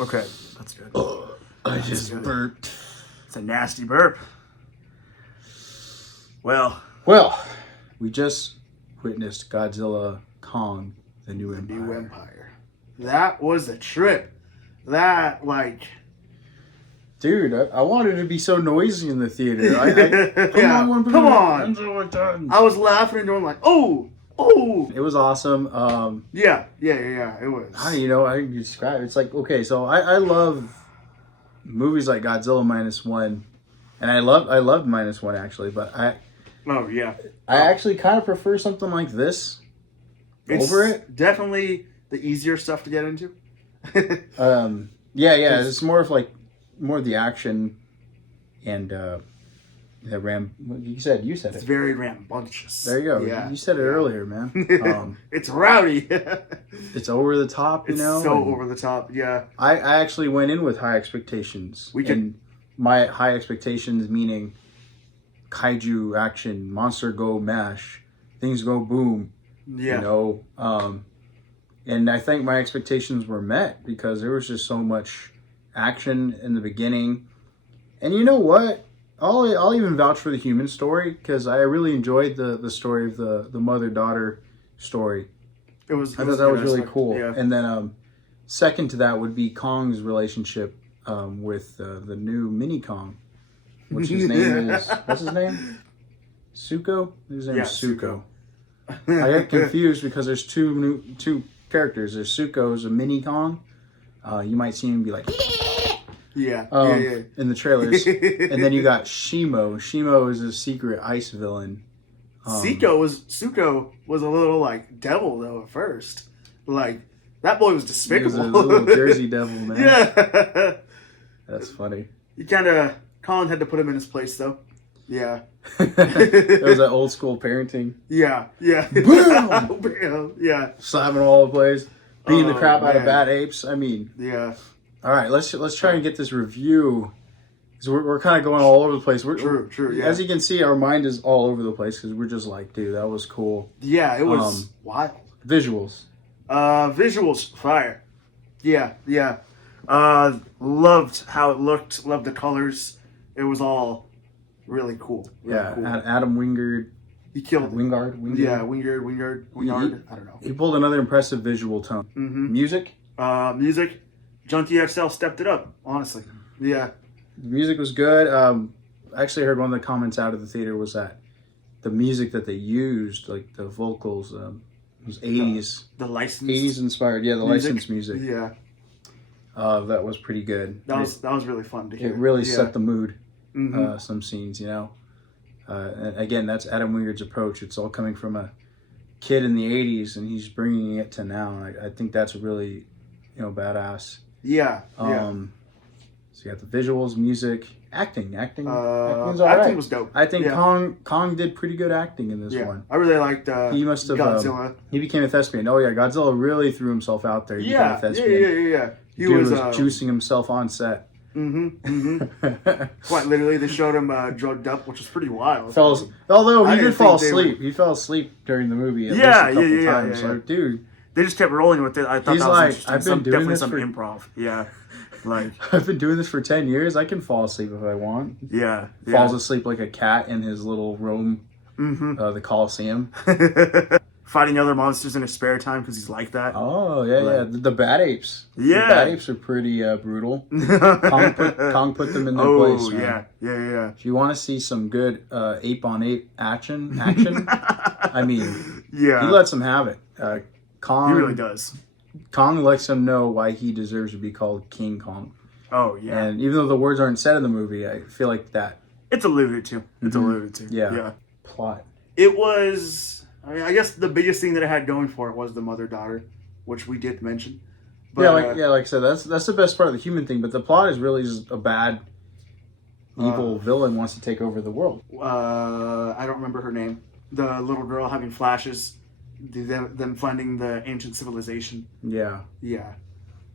Okay, that's good. I just burped. It's a nasty burp. Well, we just witnessed Godzilla Kong, the New Empire. New Empire. That was a trip. That, like... Dude, I wanted to be so noisy in the theater. Come on. I was laughing and going like, oh. It was awesome. Yeah, it was. How do you know? I can describe it. It's like, okay, so I love movies like Godzilla -1, and I loved -1 actually, but I actually kind of prefer something like this over it. Definitely the easier stuff to get into. It's more of the action and you said it's it. very rambunctious. There you go. Yeah. You said it earlier, man. It's rowdy. It's over the top, you know. It's so over the top. Yeah. I actually went in with high expectations. And my high expectations meaning kaiju action, monster go mash, things go boom. Yeah. You know, and I think my expectations were met because there was just so much action in the beginning. And you know what? I'll even vouch for the human story because I really enjoyed the story of the mother-daughter story. I thought that was really cool. Yeah. And then second to that would be Kong's relationship with the new mini Kong, which his name is, what's his name? Suko? His name is Suko. I get confused because there's two characters. There's Suko, who's a mini Kong. You might see him be like... in the trailers. And then you got Shimo. Shimo is a secret ice villain. Suko was a little like devil though at first. Like that boy was despicable. He was a little Jersey devil, man. Yeah. That's funny. Colin had to put him in his place though. Yeah. It was that old school parenting. Yeah. Boom! Yeah. Slapping all over the place. Beating the crap out of bad apes. I mean. Yeah. All right, let's try and get this review. So we're kind of going all over the place. True. Yeah. As you can see, our mind is all over the place because we're just like, dude, that was cool. Yeah, it was wild. Visuals. Visuals, fire. Yeah. Loved how it looked. Loved the colors. It was all really cool. Really cool. Adam Wingard. He killed Wingard. Yeah, Wingard. I don't know. He pulled another impressive visual tone. Mm-hmm. Music. Junkie XL stepped it up, honestly. Yeah. The music was good. I actually heard one of the comments out of the theater was that the music that they used, like the vocals, was 80s. The licensed 80s inspired. Yeah, the licensed music. Yeah. That was pretty good. That was really fun to hear. It really set the mood. Mm-hmm. Some scenes, you know. And again, that's Adam Wingard's approach. It's all coming from a kid in the 80s, and he's bringing it to now. I think that's really, badass. Yeah. So you got the visuals, music, acting. Acting was dope. I think Kong did pretty good acting in this one. I really liked he must have Godzilla. He became a thespian. Oh yeah, Godzilla really threw himself out there. He became a thespian. Yeah. He was juicing himself on set. Quite literally, they showed him drugged up, which was pretty wild. Although he did fall asleep. He fell asleep during the movie at least a couple times. Yeah. Like, dude. They just kept rolling with it. I thought that was interesting. I've been doing this for improv. Yeah. I've been doing this for 10 years. I can fall asleep if I want. Yeah. Falls asleep like a cat in his little room, the Coliseum. Fighting other monsters in his spare time because he's like that. Oh, yeah. The Bat Apes. Yeah. The Bat Apes are pretty brutal. Kong put them in their place, man. Yeah. If you want to see some good ape-on-ape action, I mean, he lets them have it. Kong, he really does. Kong lets him know why he deserves to be called King Kong. Oh, yeah. And even though the words aren't said in the movie, I feel like that... It's alluded to. Yeah. Plot. It was... I guess the biggest thing that it had going for it was the mother-daughter, which we did mention. But, like I said, that's the best part of the human thing, but the plot is really just a bad, evil villain wants to take over the world. I don't remember her name. The little girl having flashes... them finding the ancient civilization. Yeah.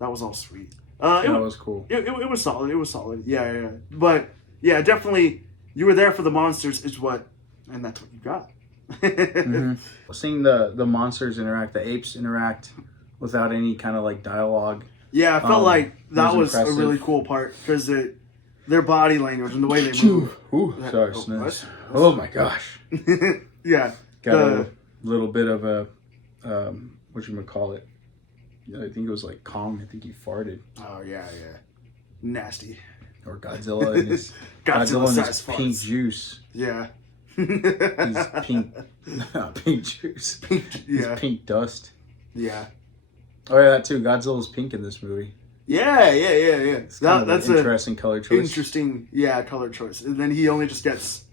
That was all sweet. That was cool. It was solid. It was solid. Yeah. But yeah, definitely, you were there for the monsters. And that's what you got. Mm-hmm. Seeing the monsters interact, the apes interact without any kind of like dialogue. Yeah, I felt like that was a impressive. really cool part because their body language and the way they move. Ooh, sorry, Oh, sneeze. what? Oh my gosh. Yeah. Got a little bit of a whatchamacallit. I think it was like Kong. I think he farted. Oh yeah. Nasty. Or Godzilla and his Godzilla-sized pink farts. juice. Yeah. He's pink pink juice. Yeah. His pink dust. Yeah. Oh yeah, that too. Godzilla's pink in this movie. Yeah. It's kind of That's an interesting color choice. interesting, color choice. And then he only just gets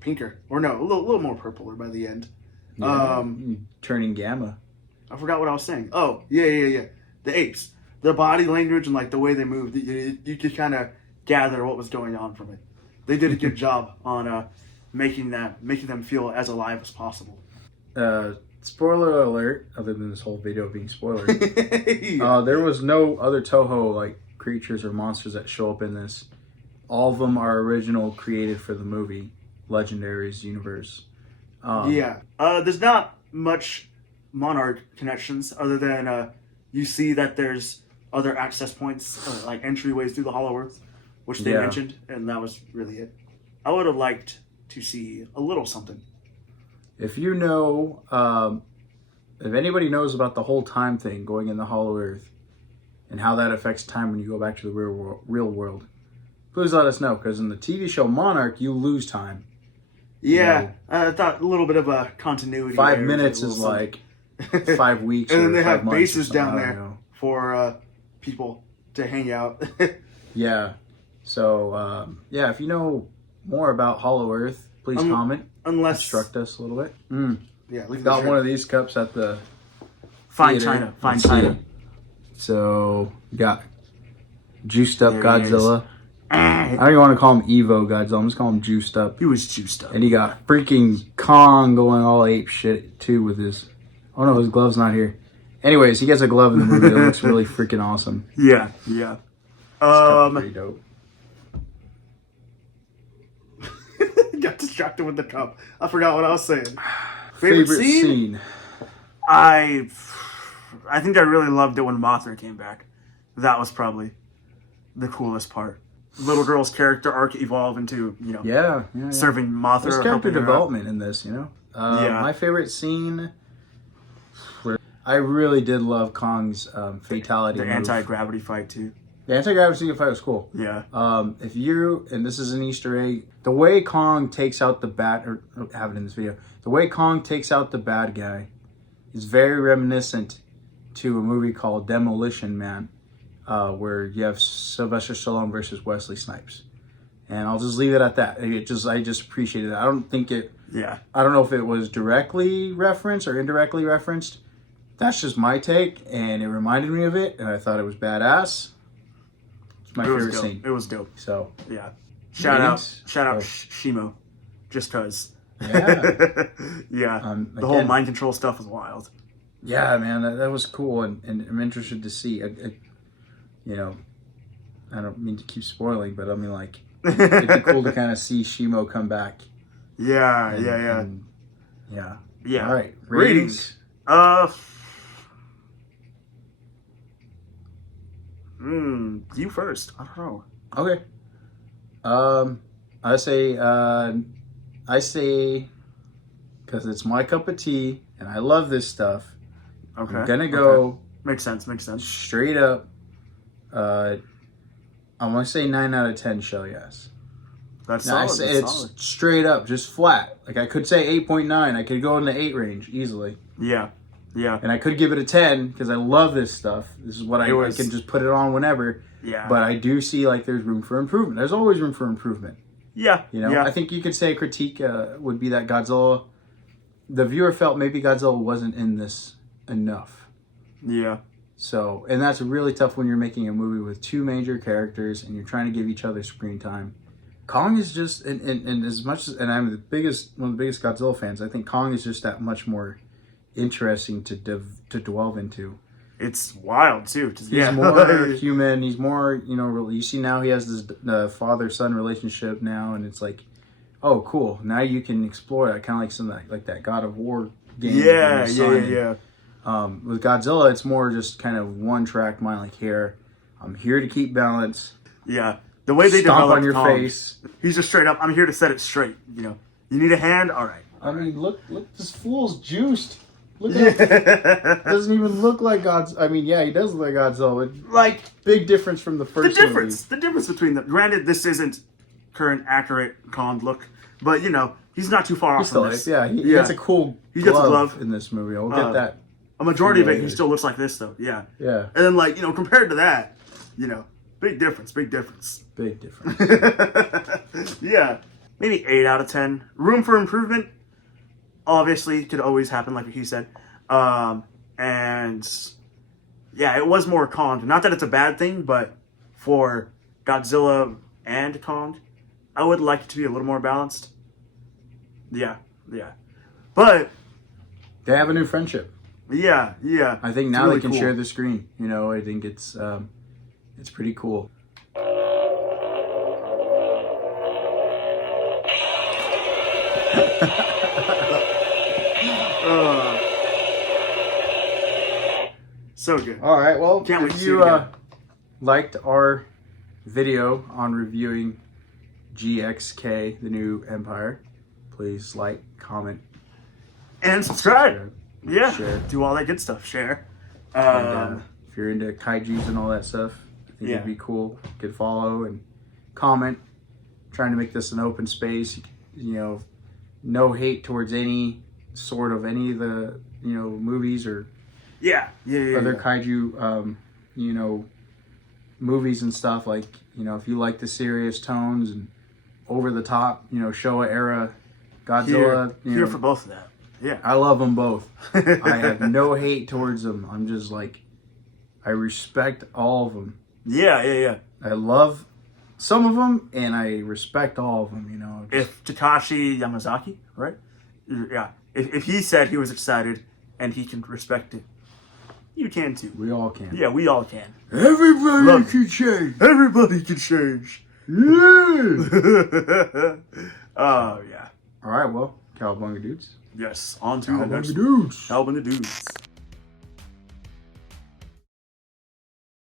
pinker, or no, a little more purpler by the end. Yeah, turning gamma. I forgot what I was saying. Oh, yeah. The apes, their body language and like the way they moved, you could kind of gather what was going on from it. They did a good job on making them feel as alive as possible. Spoiler alert! Other than this whole video being spoilers, Yeah. there was no other Toho like creatures or monsters that show up in this. All of them are original, created for the movie Legendaries universe. There's not much Monarch connections other than you see that there's other access points, like entryways through the Hollow Earth, which they mentioned, and that was really it. I would have liked to see a little something. If you know, if anybody knows about the whole time thing going in the Hollow Earth and how that affects time when you go back to the real world, please let us know, because in the TV show Monarch, you lose time. Yeah, I thought a little bit of a continuity. 5 there, minutes a is little like 5 weeks. and then or they 5 have months bases or something, down I don't there know. for people to hang out. Yeah. So, if you know more about Hollow Earth, please comment. Unless Instruct us a little bit. Yeah, look at Got this one of these cups at the Fine theater. China. Fine Let's see China. it. So, got juiced up There he is. Godzilla. I don't even want to call him Evo Godzilla. I'm just calling him juiced up. He was juiced up. And he got freaking Kong going all ape shit too with his. Oh no, his glove's not here. Anyways, he gets a glove in the movie that looks really freaking awesome. Yeah. Pretty dope. Got distracted with the cup. I forgot what I was saying. Favorite scene? I think I really loved it when Mothra came back. That was probably the coolest part. Little girl's character arc evolve into, Yeah. serving Mothra. There's character helping her out. development in this, My favorite scene. I really did love Kong's fatality. The move. anti-gravity fight too. The anti-gravity fight was cool. Yeah. If you, and this is an Easter egg, the way Kong takes out the bad, or have it in this video, the way Kong takes out the bad guy is very reminiscent to a movie called Demolition Man, where you have Sylvester Stallone versus Wesley Snipes. And I'll just leave it at that. I just appreciated it. I don't know if it was directly referenced or indirectly referenced. That's just my take, and it reminded me of it, and I thought it was badass. It's my favorite scene. It was dope. So, yeah. Shout out Oh. Shimo. Just cause. Yeah. Yeah. The whole mind control stuff was wild. Yeah, man, that was cool, and I'm interested to see. I don't mean to keep spoiling, but I mean, like, it'd be cool to kind of see Shimo come back. Yeah. All right, Ratings. You first. I don't know. Okay. I say, because it's my cup of tea, and I love this stuff. Okay. I'm gonna go Makes sense. straight up. I want to say 9 out of 10. Shell yes. That's No, I solid. say That's it's solid. straight up, just flat. Like I could say 8.9. I could go in the 8 range easily. Yeah. And I could give it a 10 because I love this stuff. This is what I can just put it on whenever. Yeah. But I do see like there's room for improvement. There's always room for improvement. Yeah. I think you could say a critique would be that Godzilla, the viewer felt maybe Godzilla wasn't in this enough. Yeah. So, and that's really tough when you're making a movie with 2 major characters and you're trying to give each other screen time. Kong is just, and as much as, and I'm one of the biggest Godzilla fans, I think Kong is just that much more interesting to delve into. it's wild too. Just, He's more human. He's more, you know, you see now he has this father-son relationship now, and it's like, oh, cool. Now you can explore that, kind of like some like that God of War game. Yeah. With Godzilla, it's more just kind of one-track mind. Like, here, I'm here to keep balance. Yeah. The way they Stomp develop on your Kong, face. He's just straight up, I'm here to set it straight. You know, you need a hand? All right. I mean, look, this fool's juiced. Look at doesn't even look like Godzilla. I mean, yeah, he does look like Godzilla, but like, big difference from the first movie. The difference between them. Granted, this isn't current accurate Kong look, but you know, he's not too far off from this. Yeah, he gets a cool glove in this movie. I'll get that. A majority of it, he still looks like this though. Yeah. Yeah. And then, like, you know, compared to that, you know, big difference. Big difference. Yeah. Maybe 8 out of 10. Room for improvement, obviously, could always happen, like he said. And yeah, it was more Kong. Not that it's a bad thing, but for Godzilla and Kong, I would like it to be a little more balanced. Yeah. But they have a new friendship. Yeah. I think now really they can share the screen. You know, I think it's pretty cool. So good. All right, well, Can't wait if to you see it again. liked our video on reviewing GXK, the new Empire, please like, comment, and subscribe. Yeah, share. Do all that good stuff. Share. And, if you're into kaijus and all that stuff, I think it'd be cool. You could follow and comment. Trying to make this an open space. You know, no hate towards any of the movies or other kaiju movies and stuff. Like, you know, if you like the serious tones and over the top, you know, Showa era Godzilla, here for both of that. Yeah, I love them both. I have no hate towards them. I'm just like, I respect all of them. Yeah. I love some of them, and I respect all of them. You know, if Takashi Yamazaki, right? Yeah, if he said he was excited and he can respect it, you can too. We all can. Yeah, we all can. Everybody can change. Everybody can change. Yeah. Oh yeah. All right. Well, Cowabunga dudes. Yes. On to the next. Cowabunga dudes. Cowabunga dudes.